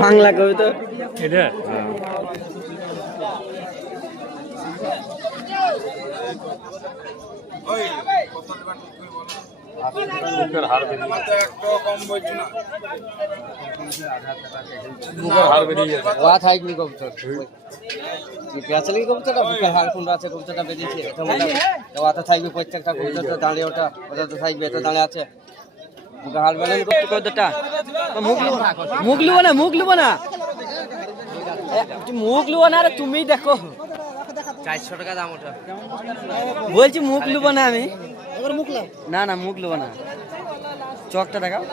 বাংলা কবিতা এটা কবিতাটা বেরিয়েছে ওটা থাকবে প্রত্যেকটা কবিতা দাঁড়িয়ে ওটা ওটা তো থাকবে এটা দাঁড়িয়ে আছে হার বেলান করতে কবিতাটা মুখ লুবো না মুখ লুবো না মুখ লুবো না তুমি দেখো 400 টাকা দাম ওটা বলছি মুখ লুবো না আমি না না মুখ লুবো না চকটা দেখাও